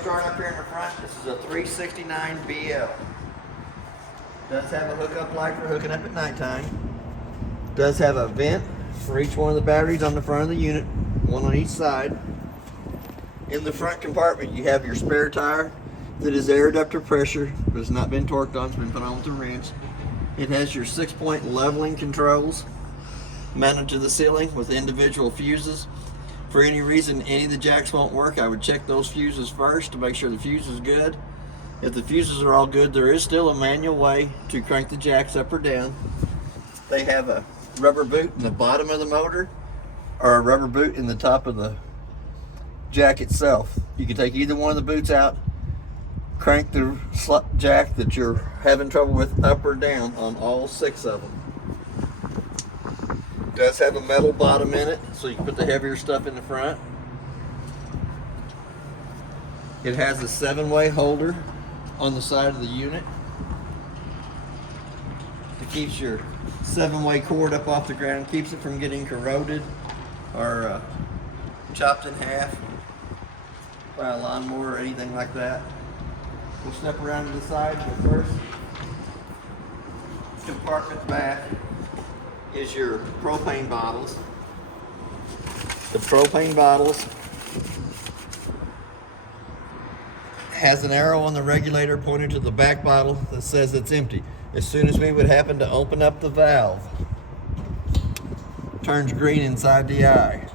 starting up here in the front, this is a 369 BL. Does have a hookup light for hooking up at nighttime. Does have a vent for each one of the batteries on the front of the unit, one on each side. In the front compartment, you have your spare tire that is aired up to pressure, but has not been torqued on, it's been put on with a wrench. It has your 6-point leveling controls mounted to the ceiling with individual fuses. For any reason any of the jacks won't work, I would check those fuses first to make sure the fuse is good. If the fuses are all good, there is still a manual way to crank the jacks up or down. They have a rubber boot in the bottom of the motor or a rubber boot in the top of the jack itself. You can take either one of the boots out, crank the jack that you're having trouble with up or down on all 6 of them. It does have a metal bottom in it, so you can put the heavier stuff in the front. It has a 7-way holder on the side of the unit. It keeps your 7-way cord up off the ground, keeps it from getting corroded or chopped in half by a lawnmower or anything like that. We'll step around to the side, but first, compartment back is your propane bottles. The propane bottles has an arrow on the regulator pointed to the back bottle that says it's empty. As soon as we would happen to open up the valve, it turns green inside the eye.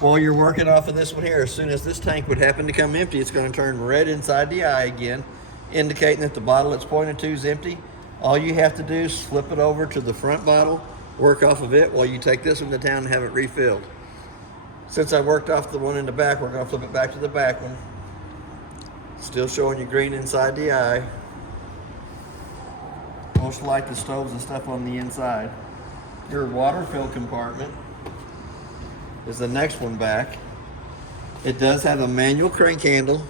While you're working off of this one here, as soon as this tank would happen to come empty, it's going to turn red inside the eye again, indicating that the bottle it's pointed to is empty. All you have to do is flip it over to the front bottle, work off of it while you take this one to town and have it refilled. Since I worked off the one in the back, we're going to flip it back to the back one. Still showing you green inside the eye. Most like the stoves and stuff on the inside. Your water fill compartment is the next one back. It does have a manual crank handle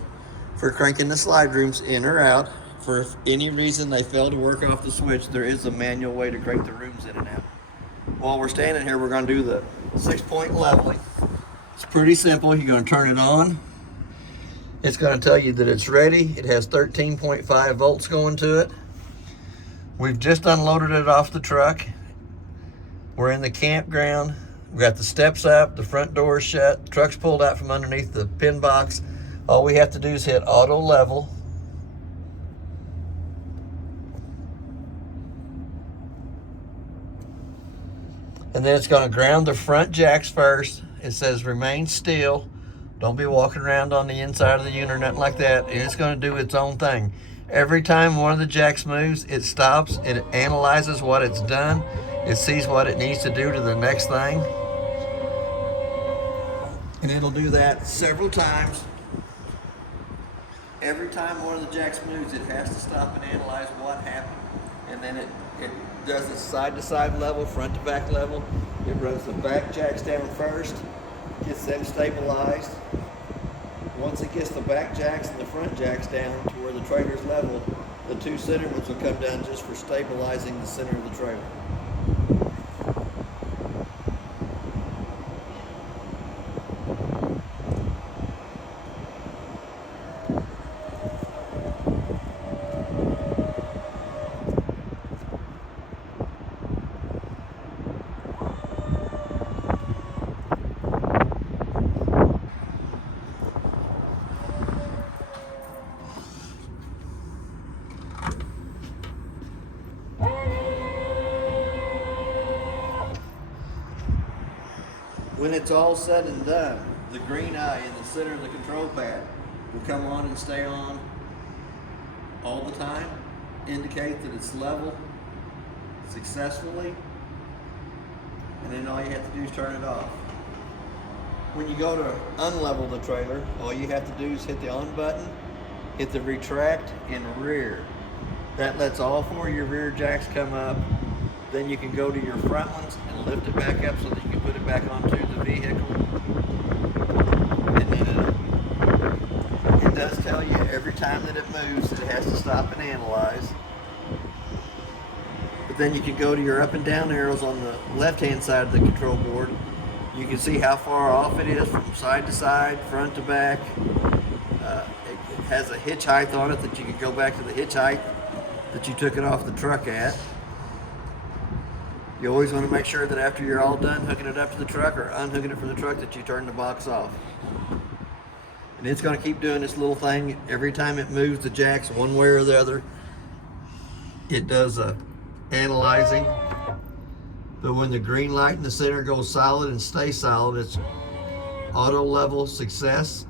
for cranking the slide rooms in or out. For if any reason they fail to work off the switch, there is a manual way to crank the rooms in and out. While we're standing here, we're going to do the 6-point leveling. It's pretty simple. You're going to turn it on. It's going to tell you that it's ready. It has 13.5 volts going to it. We've just unloaded it off the truck. We're in the campground. We got the steps up, the front door is shut, the truck's pulled out from underneath the pin box. All we have to do is hit auto level. And then it's going to ground the front jacks first. It says remain still. Don't be walking around on the inside of the unit or nothing like that. And it's going to do its own thing. Every time one of the jacks moves, it stops, it analyzes what it's done, it sees what it needs to do to the next thing. And it'll do that several times. Every time one of the jacks moves, it has to stop and analyze what happened. And then it does a side-to-side level, front-to-back level. It runs the back jacks down first, gets them stabilized. Once it gets the back jacks and the front jacks down to where the trailer's level, the 2 center ones will come down just for stabilizing the center of the trailer. When it's all said and done, the green eye in the center of the control pad will come on and stay on all the time, indicate that it's level successfully, and then all you have to do is turn it off. When you go to unlevel the trailer, all you have to do is hit the on button, hit the retract and rear. That lets all 4 of your rear jacks come up. Then you can go to your front ones and lift it back up so that you can put it back onto the vehicle. And then it does tell you every time that it moves that it has to stop and analyze. But then you can go to your up and down arrows on the left-hand side of the control board. You can see how far off it is from side to side, front to back. It has a hitch height on it that you can go back to the hitch height that you took it off the truck at. You always want to make sure that after you're all done hooking it up to the truck or unhooking it from the truck that you turn the box off. And it's going to keep doing this little thing every time it moves the jacks one way or the other. It does analyzing. But when the green light in the center goes solid and stays solid, it's auto level success.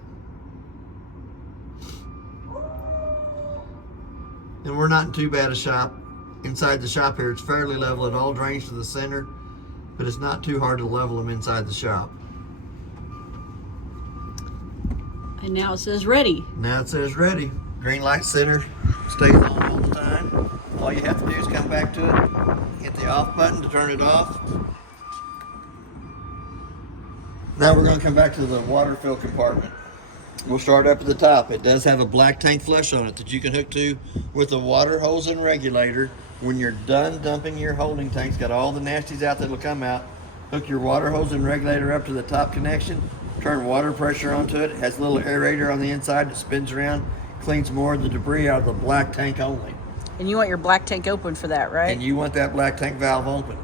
And we're not in too bad a shop. Inside the shop here, it's fairly level. It all drains to the center, but it's not too hard to level them inside the shop. And now it says ready. Now it says ready. Green light center stays on all the time. All you have to do is come back to it, hit the off button to turn it off. Now we're going to come back to the water fill compartment. We'll start up at the top. It does have a black tank flush on it that you can hook to with a water hose and regulator. When you're done dumping your holding tanks, got all the nasties out that will come out, hook your water hose and regulator up to the top connection, turn water pressure onto it. It has a little aerator on the inside that spins around, cleans more of the debris out of the black tank only. And you want your black tank open for that, right? And you want that black tank valve open.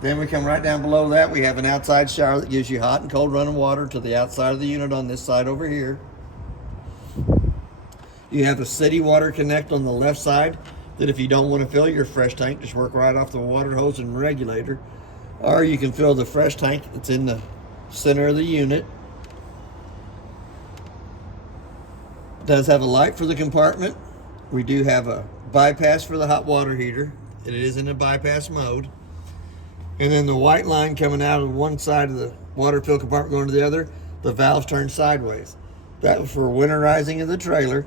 Then we come right down below that. We have an outside shower that gives you hot and cold running water to the outside of the unit on this side over here. You have a city water connect on the left side that if you don't want to fill your fresh tank, just work right off the water hose and regulator. Or you can fill the fresh tank that's in the center of the unit. It does have a light for the compartment. We do have a bypass for the hot water heater. It is in a bypass mode. And then the white line coming out of one side of the water fill compartment going to the other, the valves turn sideways. That was for winterizing of the trailer.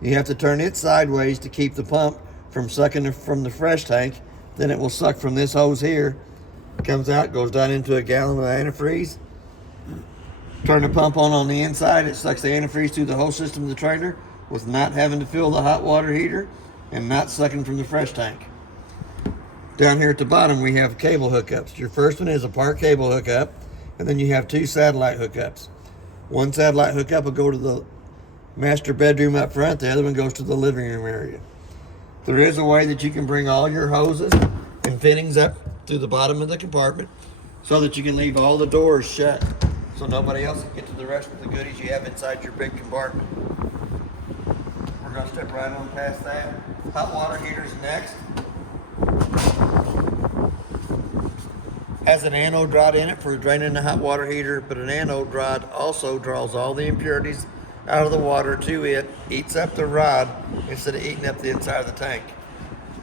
You have to turn it sideways to keep the pump from sucking from the fresh tank. Then it will suck from this hose here. Comes out, goes down into a gallon of antifreeze. Turn the pump on the inside. It sucks the antifreeze through the whole system of the trailer with not having to fill the hot water heater and not sucking from the fresh tank. Down here at the bottom, we have cable hookups. Your first one is a park cable hookup, and then you have two satellite hookups. One satellite hookup will go to the master bedroom up front. The other one goes to the living room area. There is a way that you can bring all your hoses and fittings up through the bottom of the compartment so that you can leave all the doors shut so nobody else can get to the rest of the goodies you have inside your big compartment. We're going to step right on past that. Hot water heater's next. Has an anode rod in it for draining the hot water heater, but an anode rod also draws all the impurities out of the water to it, eats up the rod instead of eating up the inside of the tank.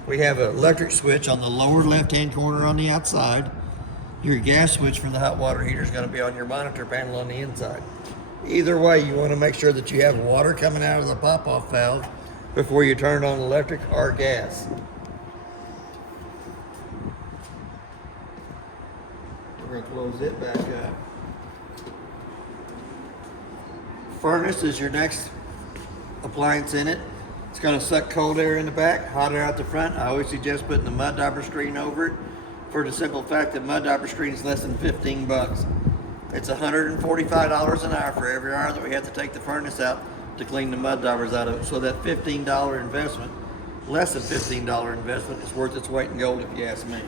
We have an electric switch on the lower left-hand corner on the outside. Your gas switch for the hot water heater is going to be on your monitor panel on the inside. Either way, you want to make sure that you have water coming out of the pop-off valve before you turn it on electric or gas. We're going to close it back up. Furnace is your next appliance in it. It's going to suck cold air in the back, hot air out the front. I always suggest putting the mud diaper screen over it for the simple fact that mud diaper screen is less than 15 bucks. It's $145 an hour for every hour that we have to take the furnace out to clean the mud diapers out of it. So that $15 investment, less than $15 investment, is worth its weight in gold if you ask me.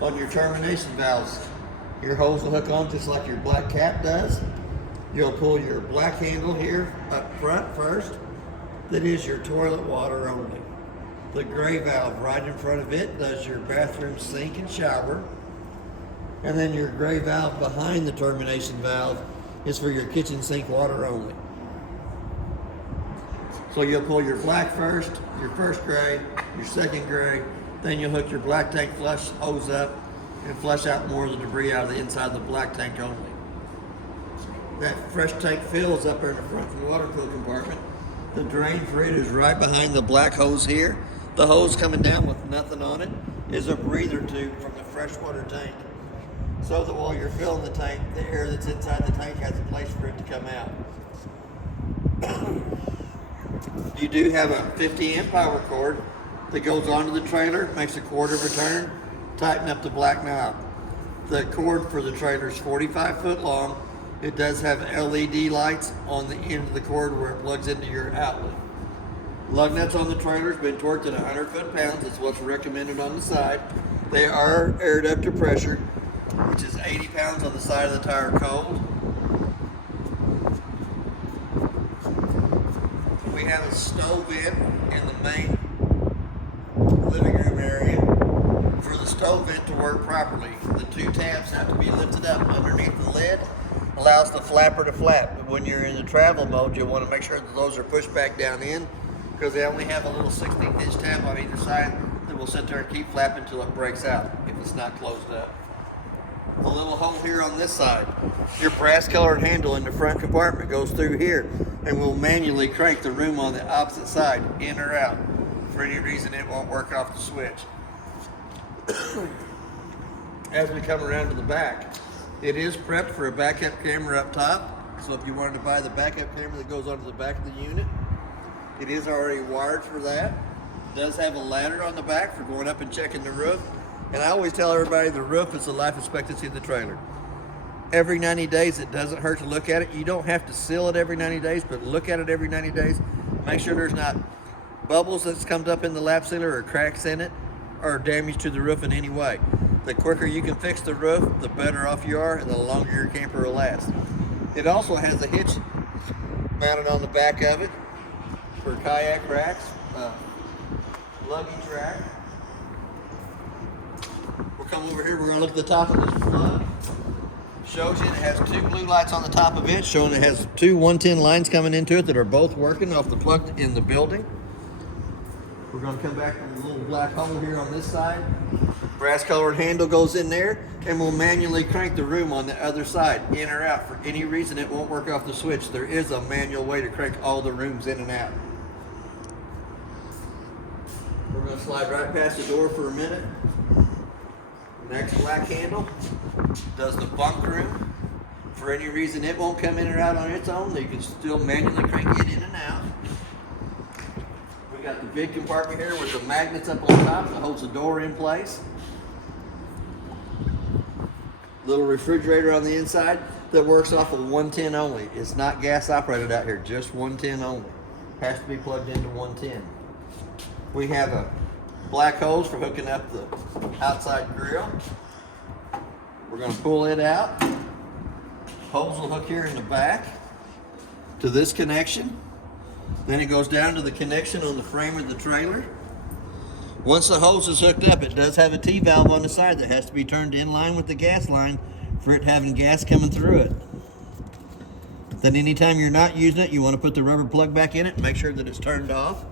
On your termination valves, your hose will hook on just like your black cap does. You'll pull your black handle here up front first. That is your toilet water only. The gray valve right in front of it does your bathroom sink and shower. And then your gray valve behind the termination valve is for your kitchen sink water only. So you'll pull your black first, your first gray, your second gray, then you'll hook your black tank flush hose up and flush out more of the debris out of the inside of the black tank only. That fresh tank fills up there in the front of the water fill compartment. The drain for it is right behind the black hose here. The hose coming down with nothing on it is a breather tube from the freshwater tank. So that while you're filling the tank, the air that's inside the tank has a place for it to come out. You do have a 50 amp power cord that goes onto the trailer, makes a quarter of a turn, tighten up the black knob. The cord for the trailer is 45 foot long, It does have LED lights on the end of the cord where it plugs into your outlet. Lug nuts on the trailer has been torqued at 100 foot-pounds. That's what's recommended on the side. They are aired up to pressure, which is 80 pounds on the side of the tire cold. We have a stove vent in the main living room area. For the stove vent to work properly, the two tabs have to be lifted up underneath the lid. Allows the flapper to flap. But when you're in the travel mode, you'll want to make sure that those are pushed back down in, because they only have a little 16-inch tab on either side that will sit there and keep flapping until it breaks out if it's not closed up. The little hole here on this side, your brass colored handle in the front compartment goes through here and will manually crank the room on the opposite side in or out. For any reason it won't work off the switch. As we come around to the back, it is prepped for a backup camera up top. So if you wanted to buy the backup camera that goes onto the back of the unit, it is already wired for that. It does have a ladder on the back for going up and checking the roof. And I always tell everybody the roof is the life expectancy of the trailer. Every 90 days, it doesn't hurt to look at it. You don't have to seal it every 90 days, but look at it every 90 days. Make sure there's not bubbles that's come up in the lap sealer or cracks in it or damage to the roof in any way. The quicker you can fix the roof, the better off you are and the longer your camper will last. It also has a hitch mounted on the back of it for kayak racks, luggage rack. We'll come over here, we're going to look at the top of this plug. Shows you it has two blue lights on the top of it, showing it has two 110 lines coming into it that are both working off the plug in the building. We're going to come back to the little black hole here on this side. Brass colored handle goes in there, and we'll manually crank the room on the other side, in or out. For any reason it won't work off the switch, there is a manual way to crank all the rooms in and out. We're going to slide right past the door for a minute. Next black handle does the bunk room. For any reason it won't come in or out on its own, you can still manually crank it in and out. We got the big compartment here with the magnets up on top that holds the door in place. Little refrigerator on the inside that works off of 110 only. It's not gas operated out here, just 110 only. Has to be plugged into 110. We have a black hose for hooking up the outside grill. We're going to pull it out. Hose will hook here in the back to this connection. Then it goes down to the connection on the frame of the trailer. Once the hose is hooked up, it does have a T-valve on the side that has to be turned in line with the gas line for it having gas coming through it. Then anytime you're not using it, you want to put the rubber plug back in it and make sure that it's turned off.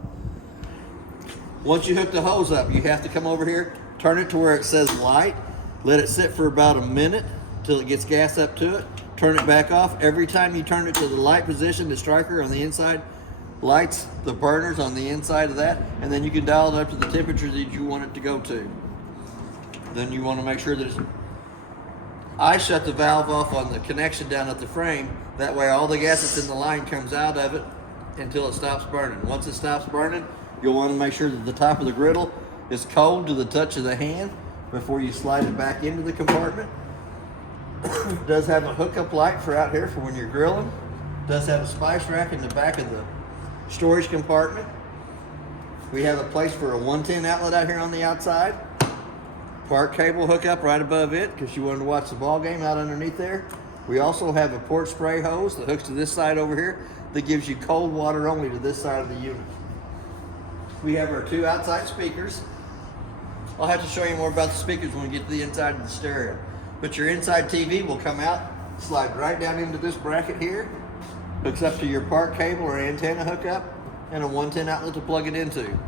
Once you hook the hose up, you have to come over here, turn it to where it says light, let it sit for about a minute till it gets gas up to it, turn it back off. Every time you turn it to the light position, the striker on the inside lights the burners on the inside of that, and then you can dial it up to the temperature that you want it to go to. Then you want to make sure that I shut the valve off on the connection down at the frame. That way all the gas that's in the line comes out of it until it stops burning. Once it stops burning, you'll want to make sure that the top of the griddle is cold to the touch of the hand before you slide it back into the compartment. It does have a hookup light for out here for when you're grilling. It does have a spice rack in the back of the storage compartment. We have a place for a 110 outlet out here on the outside. Park cable hookup right above it because you wanted to watch the ball game out underneath there. We also have a port spray hose that hooks to this side over here that gives you cold water only to this side of the unit. We have our two outside speakers. I'll have to show you more about the speakers when we get to the inside of the stereo. But your inside TV will come out, slide right down into this bracket here, hooks up to your park cable or antenna hookup, and a 110 outlet to plug it into.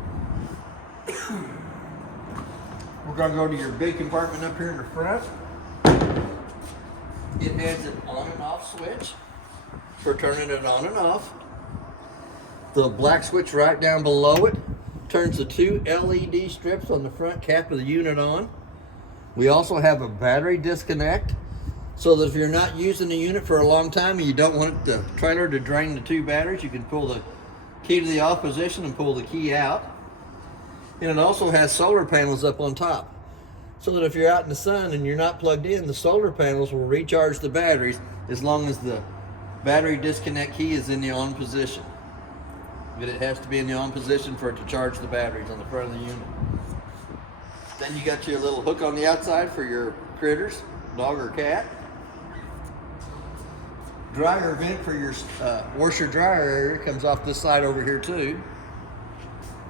We're going to go to your big compartment up here in the front. It has an on and off switch for turning it on and off. The black switch right down below it turns the two LED strips on the front cap of the unit on. We also have a battery disconnect so that if you're not using the unit for a long time and you don't want the trailer to drain the two batteries, you can pull the key to the off position and pull the key out. And it also has solar panels up on top so that if you're out in the sun and you're not plugged in, the solar panels will recharge the batteries as long as the battery disconnect key is in the on position. But it has to be in the on position for it to charge the batteries on the front of the unit. Then you got your little hook on the outside for your critters, dog or cat. Dryer vent for your washer dryer area comes off this side over here too.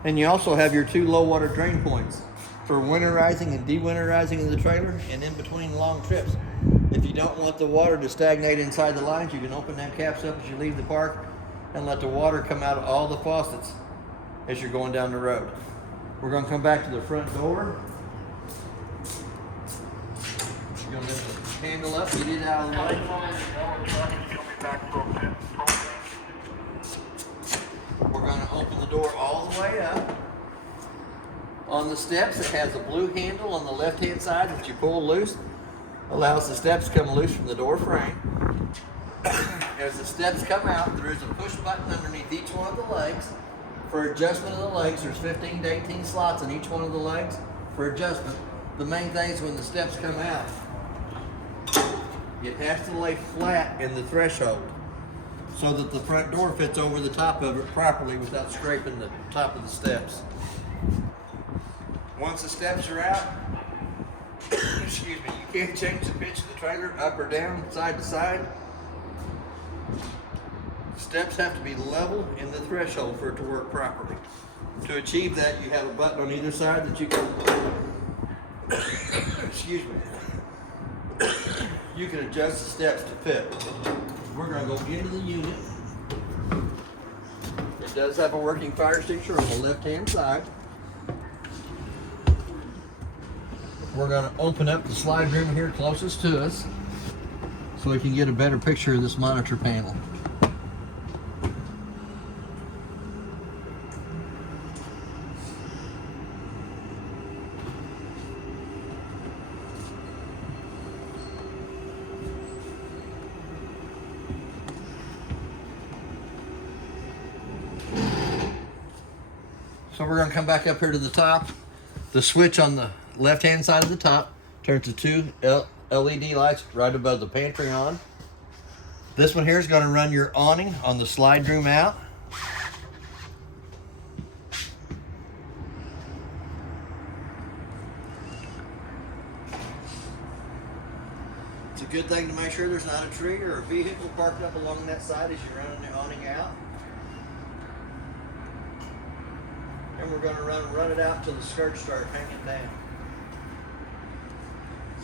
And you also have your 2 low water drain points for winterizing and dewinterizing of the trailer and in between long trips. If you don't want the water to stagnate inside the lines, you can open them caps up as you leave the park and let the water come out of all the faucets as you're going down the road. We're going to come back to the front door. You're going to lift the handle up, get it out of the way. We're going to open the door all the way up. On the steps, it has a blue handle on the left-hand side that you pull loose. Allows the steps to come loose from the door frame. As the steps come out, there is a push button underneath each one of the legs. For adjustment of the legs, there's 15 to 18 slots on each one of the legs for adjustment. The main thing is when the steps come out, it has to lay flat in the threshold so that the front door fits over the top of it properly without scraping the top of the steps. Once the steps are out, excuse me, you can't change the pitch of the trailer up or down, side to side. Steps have to be level in the threshold for it to work properly. To achieve that, you have a button on either side that you can, excuse me, you can adjust the steps to fit. We're going to go into the unit. It does have a working fire extinguisher on the left-hand side. We're going to open up the slide room here closest to us so we can get a better picture of this monitor panel. So we're going to come back up here to the top. The switch on the left-hand side of the top turns to 2 LED lights right above the pantry on. This one here is going to run your awning on the slide room out. It's a good thing to make sure there's not a tree or a vehicle parked up along that side as you're running the awning out. And we're going to run it out till the skirts start hanging down.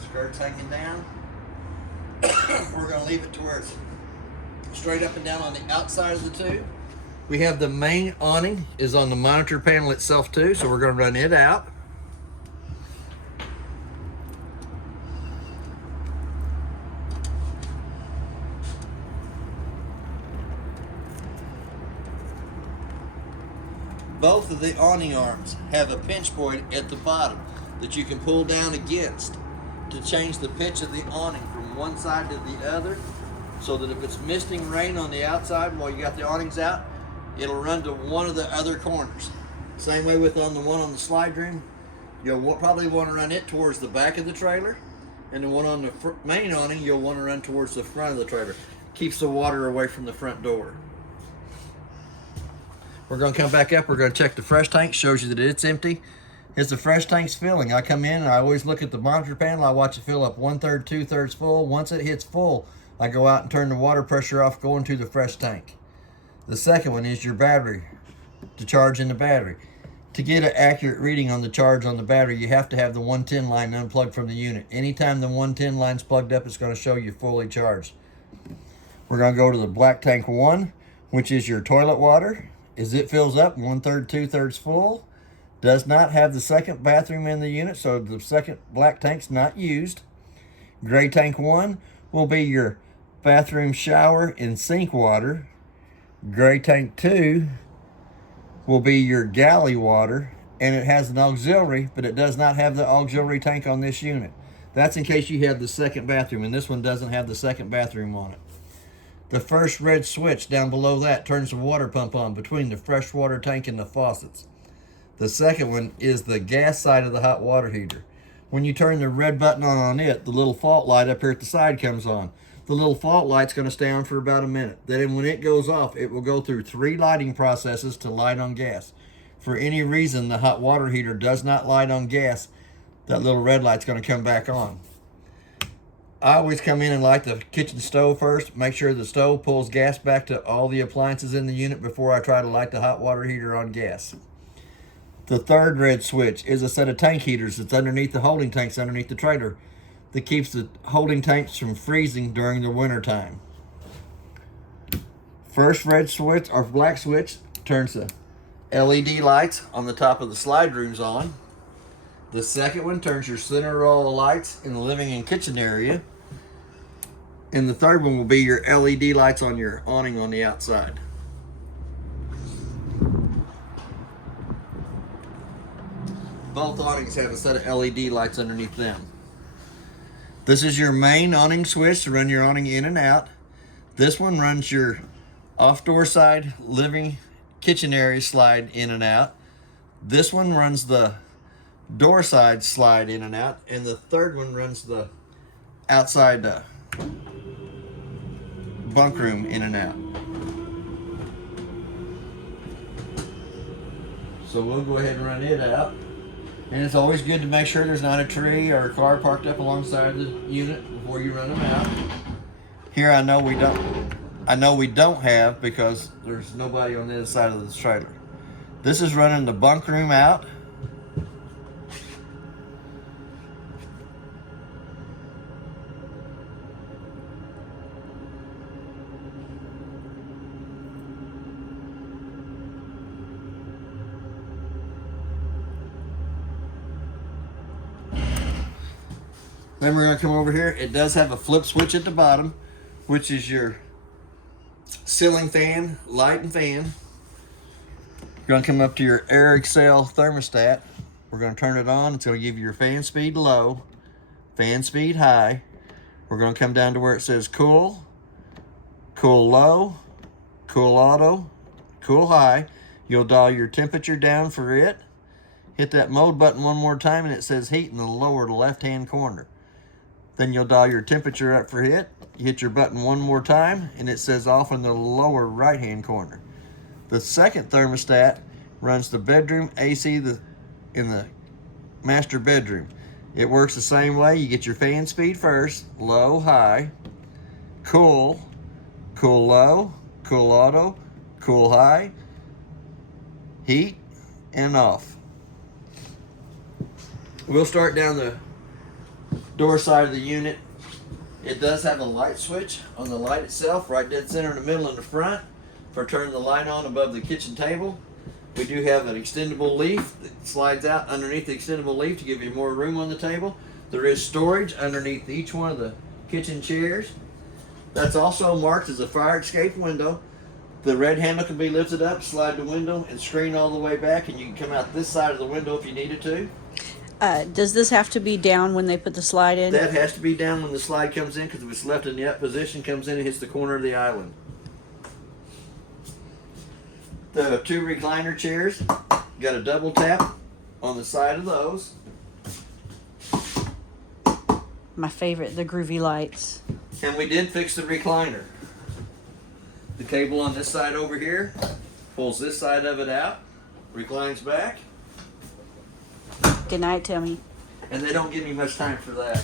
Skirts hanging down. We're going to leave it to where it's straight up and down on the outside of the tube. We have the main awning is on the monitor panel itself too, so we're going to run it out. Both of the awning arms have a pinch point at the bottom that you can pull down against to change the pitch of the awning from one side to the other, so that if it's misting rain on the outside while you got the awnings out, it'll run to one of the other corners. Same way with on the one on the slide room, you'll probably want to run it towards the back of the trailer, and the one on the main awning you'll want to run towards the front of the trailer. Keeps the water away from the front door. We're going to come back up. We're going to check the fresh tank. Shows you that it's empty. As the fresh tank's filling, I come in and I always look at the monitor panel. I watch it fill up 1/3, 2/3 full. Once it hits full, I go out and turn the water pressure off, going to the fresh tank. The second one is your battery, to charge in the battery. To get an accurate reading on the charge on the battery, you have to have the 110 line unplugged from the unit. Anytime the 110 line's plugged up, it's going to show you fully charged. We're going to go to the black tank 1, which is your toilet water. As it fills up, 1/3, 2/3 full. Does not have the second bathroom in the unit, so the second black tank's not used. Gray tank 1 will be your bathroom, shower, and sink water. Gray tank 2 will be your galley water, and it has an auxiliary, but it does not have the auxiliary tank on this unit. That's in case you have the second bathroom, and this one doesn't have the second bathroom on it. The first red switch down below that turns the water pump on between the freshwater tank and the faucets. The second one is the gas side of the hot water heater. When you turn the red button on it, the little fault light up here at the side comes on. the little fault light's going to stay on for about a minute. Then when it goes off, it will go through 3 lighting processes to light on gas. For any reason the hot water heater does not light on gas, that little red light's going to come back on. I always come in and light the kitchen stove first. Make sure the stove pulls gas back to all the appliances in the unit before I try to light the hot water heater on gas. The third red switch is a set of tank heaters that's underneath the holding tanks underneath the trailer that keeps the holding tanks from freezing during the winter time. First red switch or black switch turns the LED lights on the top of the slide rooms on. The second one turns your center row of lights in the living and kitchen area. And the third one will be your LED lights on your awning on the outside. Both awnings have a set of LED lights underneath them. This is your main awning switch to run your awning in and out. This one runs your off-door side living kitchen area slide in and out. This one runs the door side slide in and out, and the third one runs the outside bunk room in and out. So we'll go ahead and run it out. And it's always good to make sure there's not a tree or a car parked up alongside the unit before you run them out. Here I know we don't have, because there's nobody on the other side of this trailer. This is running the bunk room out. Then we're going to come over here. It does have a flip switch at the bottom, which is your ceiling fan, light and fan. You're going to come up to your air excel thermostat. We're going to turn it on. It's going to give you your fan speed low, fan speed high. We're going to come down to where it says cool, cool low, cool auto, cool high. You'll dial your temperature down for it. Hit that mode button one more time and it says heat in the lower left-hand corner. Then you'll dial your temperature up for it. You hit your button one more time and it says off in the lower right-hand corner. The second thermostat runs the bedroom AC in the master bedroom. It works the same way. You get your fan speed first, low, high, cool, cool low, cool auto, cool high, heat, and off. We'll start down the door side of the unit. It does have a light switch on the light itself, right dead center in the middle in the front, for turning the light on above the kitchen table. We do have an extendable leaf that slides out underneath the extendable leaf to give you more room on the table. There is storage underneath each one of the kitchen chairs. That's also marked as a fire escape window. The red handle can be lifted up, slide the window, and screen all the way back, and you can come out this side of the window if you needed to. Does this have to be down when they put the slide in? That has to be down when the slide comes in, because if it's left in the up position, comes in and hits the corner of the island. The 2 recliner chairs, got a double tap on the side of those. My favorite, the groovy lights. And we did fix the recliner. The cable on this side over here pulls this side of it out, reclines back. Good night, Timmy. And they don't give me much time for that.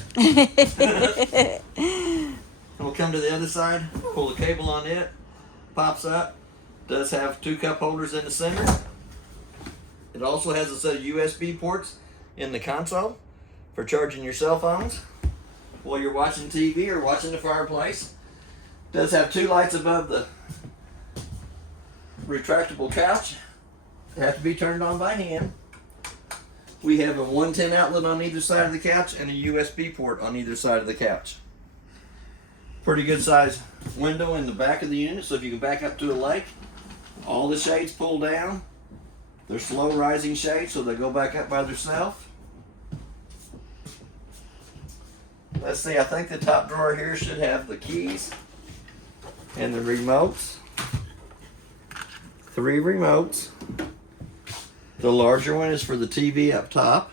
We'll come to the other side, pull the cable on it, pops up. Does have 2 cup holders in the center. It also has a set of USB ports in the console for charging your cell phones while you're watching TV or watching the fireplace. Does have 2 lights above the retractable couch. They have to be turned on by hand. We have a 110 outlet on either side of the couch and a USB port on either side of the couch. Pretty good size window in the back of the unit, so if you can back up to a lake, all the shades pull down. They're slow rising shades, so they go back up by themselves. Let's see, I think the top drawer here should have the keys and the remotes. 3 remotes. The larger one is for the TV up top.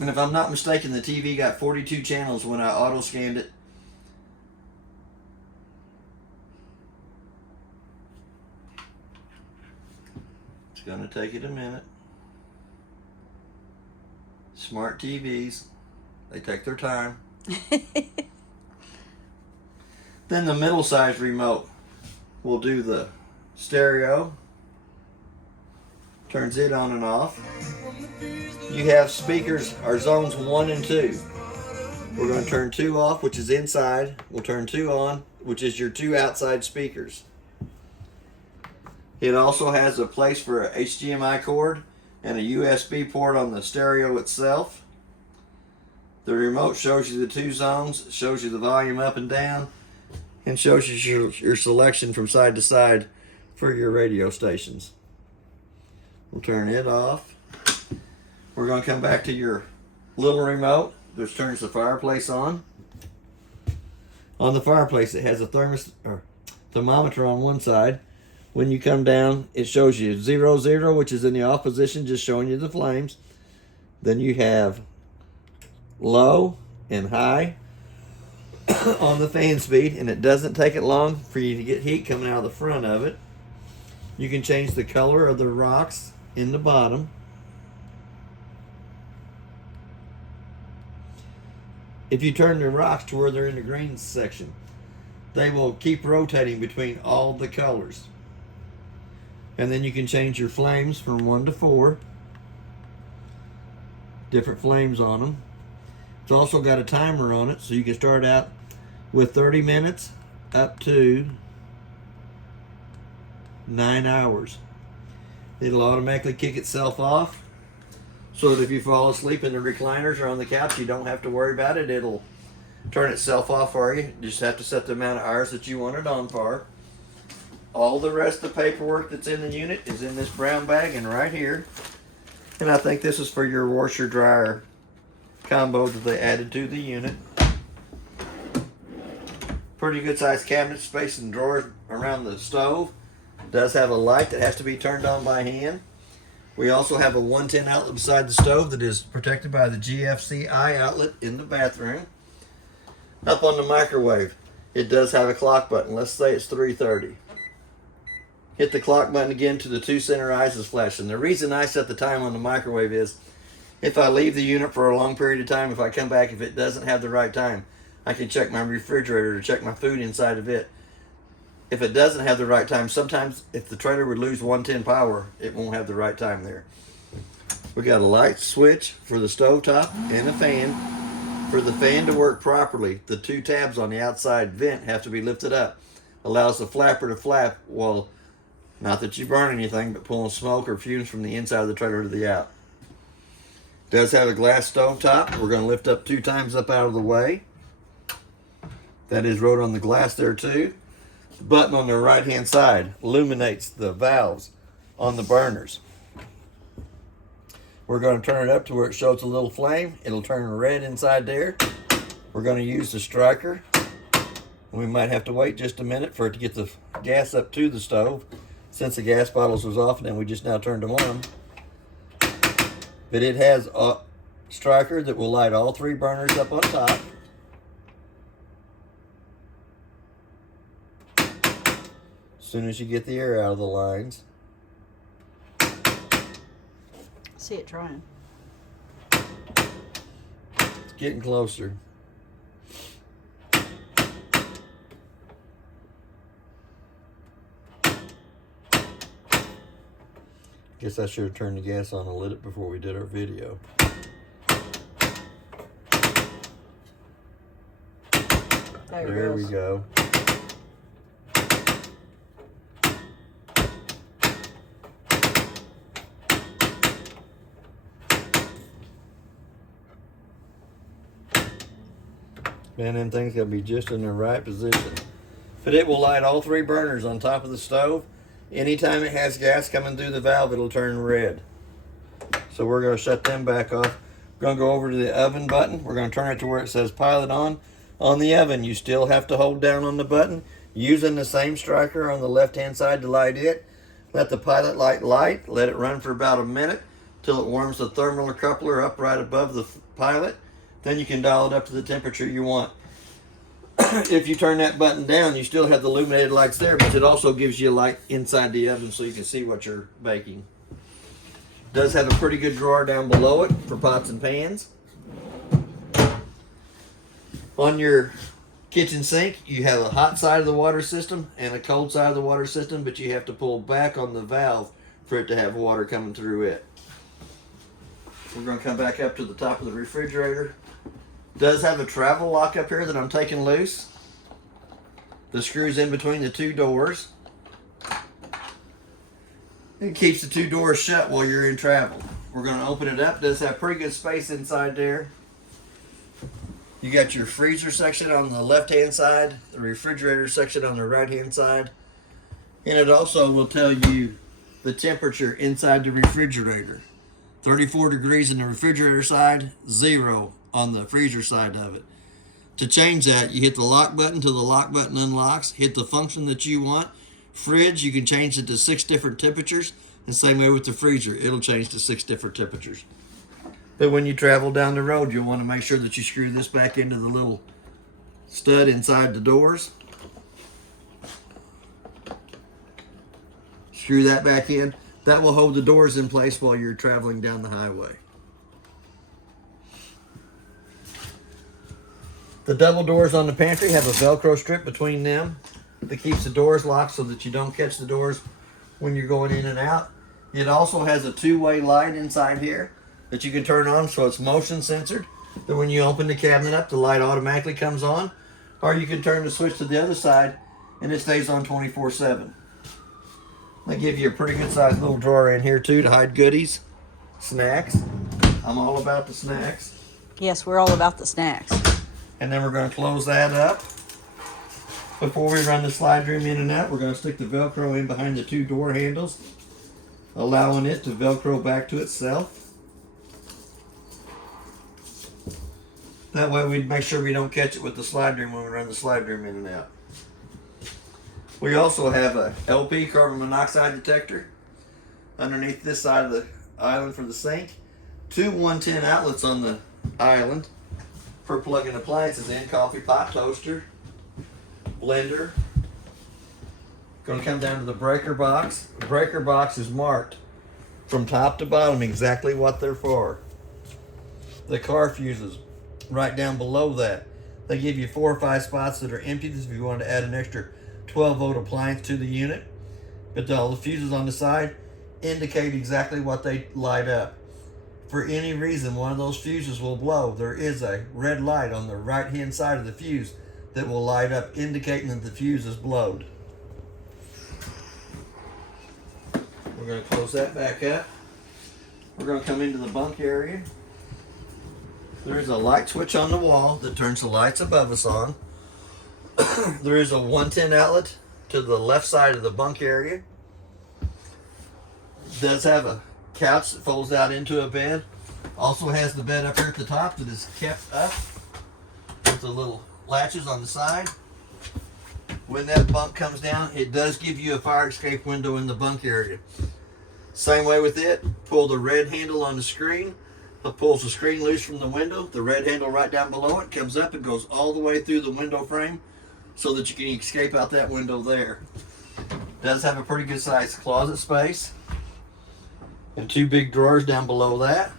And if I'm not mistaken, the TV got 42 channels when I auto scanned it. It's going to take it a minute. Smart TVs, they take their time. Then the middle size remote will do the stereo. Turns it on and off. You have speakers, or zones 1 and 2. We're going to turn 2 off, which is inside. We'll turn 2 on, which is your 2 outside speakers. It also has a place for a HDMI cord and a USB port on the stereo itself. The remote shows you the 2 zones, shows you the volume up and down, and shows you your selection from side to side for your radio stations. We'll turn it off. We're going to come back to your little remote, which turns the fireplace on. On the fireplace, it has a thermometer on one side. When you come down, it shows you 0, 0, which is in the off position, just showing you the flames. Then you have low and high on the fan speed, and it doesn't take it long for you to get heat coming out of the front of it. You can change the color of the rocks in the bottom. If you turn the rocks to where they're in the green section, they will keep rotating between all the colors. And then you can change your flames from 1 to 4. Different flames on them. It's also got a timer on it, so you can start out with 30 minutes up to 9 hours. It'll automatically kick itself off, so that if you fall asleep in the recliners or on the couch, you don't have to worry about it. It'll turn itself off for you. You just have to set the amount of hours that you want it on for. All the rest of the paperwork that's in the unit is in this brown bag and right here. And I think this is for your washer dryer combo that they added to the unit. Pretty good sized cabinet space and drawers around the stove. Does have a light that has to be turned on by hand. We also have a 110 outlet beside the stove that is protected by the GFCI outlet in the bathroom. Up on the microwave, it does have a clock button. Let's say it's 3:30. Hit the clock button again to the 2 center eyes is flashing. The reason I set the time on the microwave is if I leave the unit for a long period of time, if I come back, if it doesn't have the right time, I can check my refrigerator to check my food inside of it. If it doesn't have the right time, sometimes if the trailer would lose 110 power, it won't have the right time there. We got a light switch for the stovetop and a fan. For the fan to work properly, the 2 tabs on the outside vent have to be lifted up. Allows the flapper to flap while, not that you burn anything, but pulling smoke or fumes from the inside of the trailer to the out. Does have a glass stovetop. We're going to lift up 2 times up out of the way. That is wrote on the glass there too. The button on the right hand side illuminates the valves on the burners. We're going to turn it up to where it shows a little flame. It'll turn red inside there. We're going to use the striker. We might have to wait just a minute for it to get the gas up to the stove, since the gas bottles was off and then we just now turned them on. But it has a striker that will light all 3 burners up on top. As soon as you get the air out of the lines. See it trying. It's getting closer. Guess I should have turned the gas on and lit it before we did our video. There we go. Man, them things gotta be just in the right position. But it will light all 3 burners on top of the stove. Anytime it has gas coming through the valve, it'll turn red. So we're gonna shut them back off. We're gonna go over to the oven button. We're gonna turn it to where it says pilot on. On the oven, you still have to hold down on the button, using the same striker on the left-hand side to light it. Let the pilot light, let it run for about a minute till it warms the thermocoupler up right above the pilot. Then you can dial it up to the temperature you want. If you turn that button down, you still have the illuminated lights there, but it also gives you a light inside the oven so you can see what you're baking. Does have a pretty good drawer down below it for pots and pans. On your kitchen sink, you have a hot side of the water system and a cold side of the water system, but you have to pull back on the valve for it to have water coming through it. We're going to come back up to the top of the refrigerator. Does have a travel lock up here that I'm taking loose. The screws in between the two doors. It keeps the two doors shut while you're in travel. We're going to open it up. Does have pretty good space inside there. You got your freezer section on the left hand side, the refrigerator section on the right hand side, and it also will tell you the temperature inside the refrigerator. 34 degrees in the refrigerator side, 0 on the freezer side of it. To change that, you hit the lock button till the lock button unlocks, hit the function that you want. Fridge, you can change it to 6 different temperatures, and same way with the freezer, it'll change to 6 different temperatures. But when you travel down the road, you'll want to make sure that you screw this back into the little stud inside the doors. Screw that back in. That will hold the doors in place while you're traveling down the highway. The double doors on the pantry have a Velcro strip between them that keeps the doors locked so that you don't catch the doors when you're going in and out. It also has a two-way light inside here that you can turn on so it's motion censored. That when you open the cabinet up, the light automatically comes on. Or you can turn the switch to the other side and it stays on 24/7. They give you a pretty good sized little drawer in here too to hide goodies, snacks. I'm all about the snacks. Yes, we're all about the snacks. And then we're going to close that up. Before we run the slide room in and out, we're going to stick the Velcro in behind the two door handles, allowing it to Velcro back to itself. That way we make sure we don't catch it with the slide room when we run the slide room in and out. We also have a LP carbon monoxide detector underneath this side of the island for the sink. 2 110 outlets on the island for plugging appliances in. Coffee pot, toaster, blender. Going to come down to the breaker box. The breaker box is marked from top to bottom exactly what they're for. The car fuses right down below that. They give you 4 or 5 spots that are empty if you want to add an extra 12-volt appliance to the unit. But all the fuses on the side indicate exactly what they light up. For any reason one of those fuses will blow, there is a red light on the right hand side of the fuse that will light up indicating that the fuse is blowed. We're going to close that back up. We're going to come into the bunk area. There is a light switch on the wall that turns the lights above us on. There is a 110 outlet to the left side of the bunk area. It does have a couch that folds out into a bed. Also has the bed up here at the top that is kept up with the little latches on the side. When that bunk comes down, it does give you a fire escape window in the bunk area. Same way with it, pull the red handle on the screen. It pulls the screen loose from the window. The red handle right down below it comes up and goes all the way through the window frame so that you can escape out that window there. It does have a pretty good sized closet space and 2 big drawers down below that.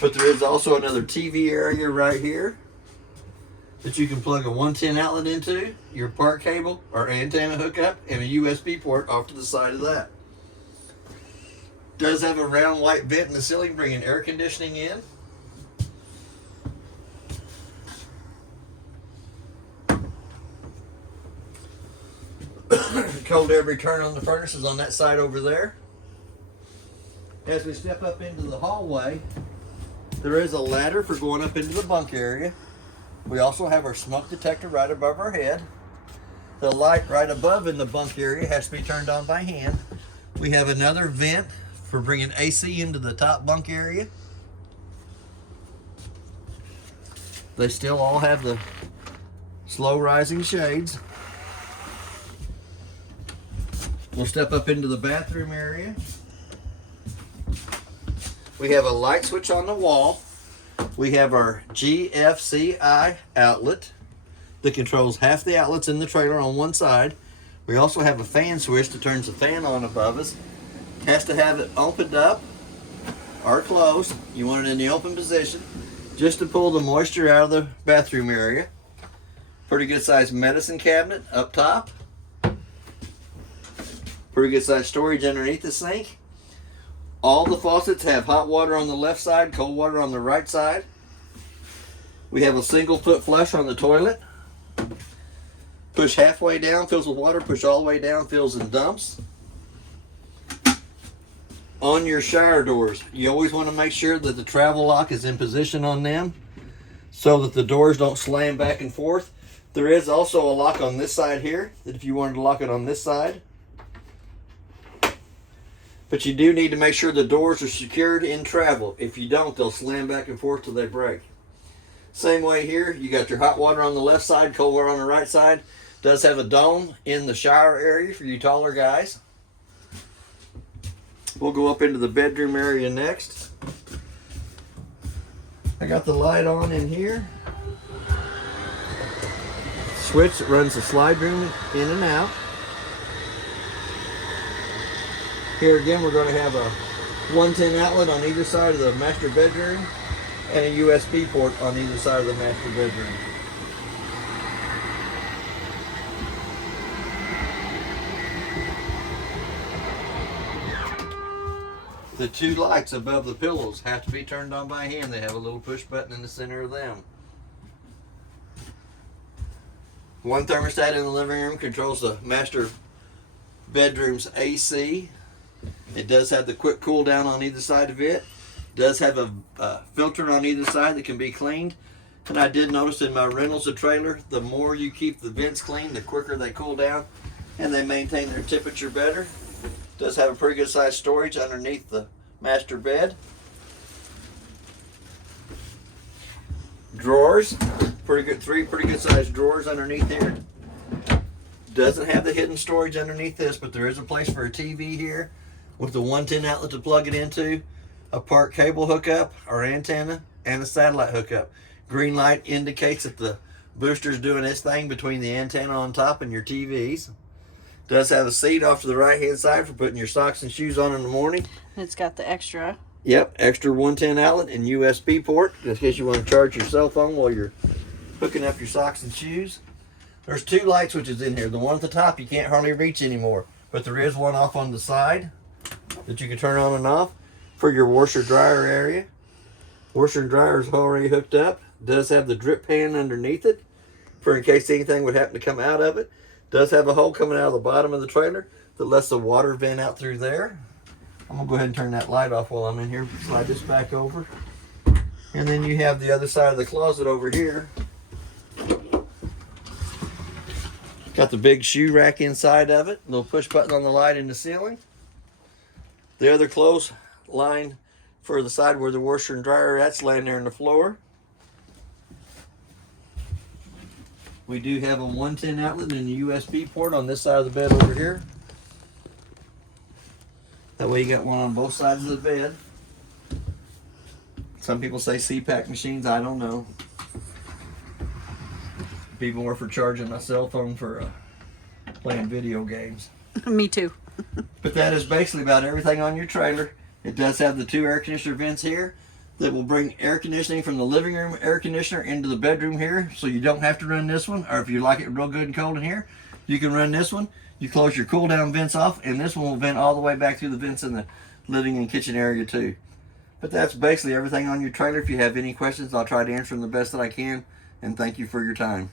But there is also another TV area right here that you can plug a 110 outlet into, your part cable or antenna hookup, and a USB port off to the side of that. Does have a round white vent in the ceiling bringing air conditioning in. Cold air return on the furnace is on that side over there. As we step up into the hallway, there is a ladder for going up into the bunk area. We also have our smoke detector right above our head. The light right above in the bunk area has to be turned on by hand. We have another vent for bringing AC into the top bunk area. They still all have the slow rising shades. We'll step up into the bathroom area. We have a light switch on the wall. We have our GFCI outlet that controls half the outlets in the trailer on one side. We also have a fan switch that turns the fan on above us. Has to have it opened up or closed. You want it in the open position just to pull the moisture out of the bathroom area. Pretty good sized medicine cabinet up top. Pretty good sized storage underneath the sink. All the faucets have hot water on the left side, cold water on the right side. We have a single foot flush on the toilet. Push halfway down, fills with water. Push all the way down, fills and dumps. On your shower doors, you always want to make sure that the travel lock is in position on them so that the doors don't slam back and forth. There is also a lock on this side here, that if you wanted to lock it on this side. But you do need to make sure the doors are secured in travel. If you don't, they'll slam back and forth till they break. Same way here, you got your hot water on the left side, cold water on the right side. Does have a dome in the shower area for you taller guys. We'll go up into the bedroom area next. I got the light on in here. Switch that runs the slide room in and out. Here again, we're going to have a 110 outlet on either side of the master bedroom and a USB port on either side of the master bedroom. The two lights above the pillows have to be turned on by hand. They have a little push button in the center of them. One thermostat in the living room controls the master bedroom's AC. It does have the quick cool down on either side of it. It does have a filter on either side that can be cleaned. And I did notice in my rentals a trailer, the more you keep the vents clean, the quicker they cool down and they maintain their temperature better. It does have a pretty good sized storage underneath the master bed. Drawers, three pretty good sized drawers underneath here. Doesn't have the hidden storage underneath this, but there is a place for a TV here with the 110 outlet to plug it into, a park cable hookup or antenna, and a satellite hookup. Green light indicates that the booster's doing its thing between the antenna on top and your TVs. Does have a seat off to the right hand side for putting your socks and shoes on in the morning. It's got the extra. Yep, extra 110 outlet and USB port in case you want to charge your cell phone while you're hooking up your socks and shoes. There's two light switches in here. The one at the top you can't hardly reach anymore, but there is one off on the side that you can turn on and off for your washer dryer area. Washer and dryer is already hooked up. Does have the drip pan underneath it for in case anything would happen to come out of it. Does have a hole coming out of the bottom of the trailer that lets the water vent out through there. I'm gonna go ahead and turn that light off while I'm in here. Slide this back over. And then you have the other side of the closet over here. Got the big shoe rack inside of it. Little push button on the light in the ceiling. The other clothes line for the side where the washer and dryer that's laying there on the floor. We do have a 110 outlet and a USB port on this side of the bed over here. That way you got one on both sides of the bed. Some people say CPAC machines, I don't know. People are for charging my cell phone for playing video games. Me too. But that is basically about everything on your trailer. It does have the two air conditioner vents here that will bring air conditioning from the living room air conditioner into the bedroom here, so you don't have to run this one. Or if you like it real good and cold in here, you can run this one. You close your cool down vents off, and this one will vent all the way back through the vents in the living and kitchen area too. But that's basically everything on your trailer. If you have any questions, I'll try to answer them the best that I can, and thank you for your time.